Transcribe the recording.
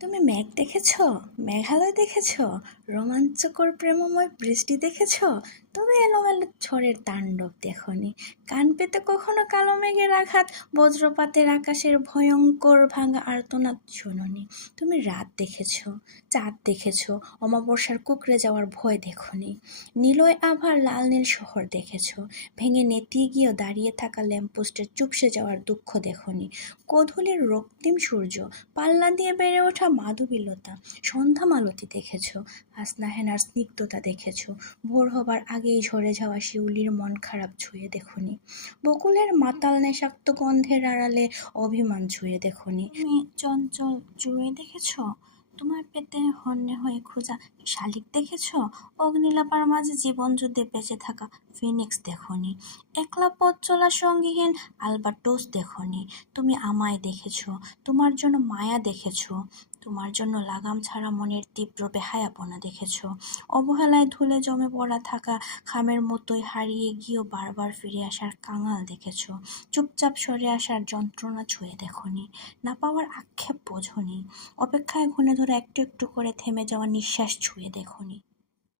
তুমি মেঘ দেখেছ? মেঘালয় দেখেছ? রোমাঞ্চকর প্রেমময় বৃষ্টি দেখেছ? তবে এলোমেলো ঝড়ের তাণ্ডব দেখনি? কান পেতে কখনো কালো মেঘের আঘাত, বজ্রপাতের আকাশের ভয়ঙ্কর ভাঙা আর্তনাদ শোনোনি? তুমি রাত দেখেছ? চাঁদ দেখেছ? অমাবস্যার কুঁকড়ে যাওয়ার ভয় দেখনি? নীলয় আভার লাল নীল শহর দেখেছ? ভেঙে নেতিয়ে গিয়েও দাঁড়িয়ে থাকা ল্যাম্পপোস্টের চুপসে যাওয়ার দুঃখ দেখনি? গোধূলির রক্তিম সূর্য, পাল্লা দিয়ে বেড়ে ওঠা মাধবীলতা, সন্ধ্যা মালতী দেখেছ? হাসনা হেনার স্নিগ্ধতা দেখেছ? ভোর হবার আগেই ঝরে যাওয়া শিউলির মন খারাপ ছুঁয়ে দেখনি? বকুলের মাতাল নেশাক্ত গন্ধের আড়ালে অভিমান ছুঁয়ে দেখনি? তুমি চঞ্চল জুড়ে দেখেছ? তোমার পেটে হন্যে হয়ে খোঁজা শালিক দেখেছ? অগ্নিলাপার মাঝে জীবন যুদ্ধে বেঁচে থাকা ফিনিক্স দেখনি? একলা পথ চলা সঙ্গীহীন আলবাট্রোস দেখনি? তুমি আমায় দেখেছ, তোমার জন্য মায়া দেখেছ, তোমার জন্য লাগাম ছাড়া মনের তীব্র বেহায়াপনা দেখেছ, অবহেলায় ধুলে জমে পড়া থাকা খামের মতোই হারিয়ে গিয়েও বারবার ফিরে আসার কাঙাল দেখেছ, চুপচাপ সরে আসার যন্ত্রণা ছুঁয়ে দেখনি, না পাওয়ার আক্ষেপ বোঝনি, অপেক্ষায় ঘুণে ধরে একটু একটু করে থেমে যাওয়া নিঃশ্বাস ছুঁয়ে দেখনি?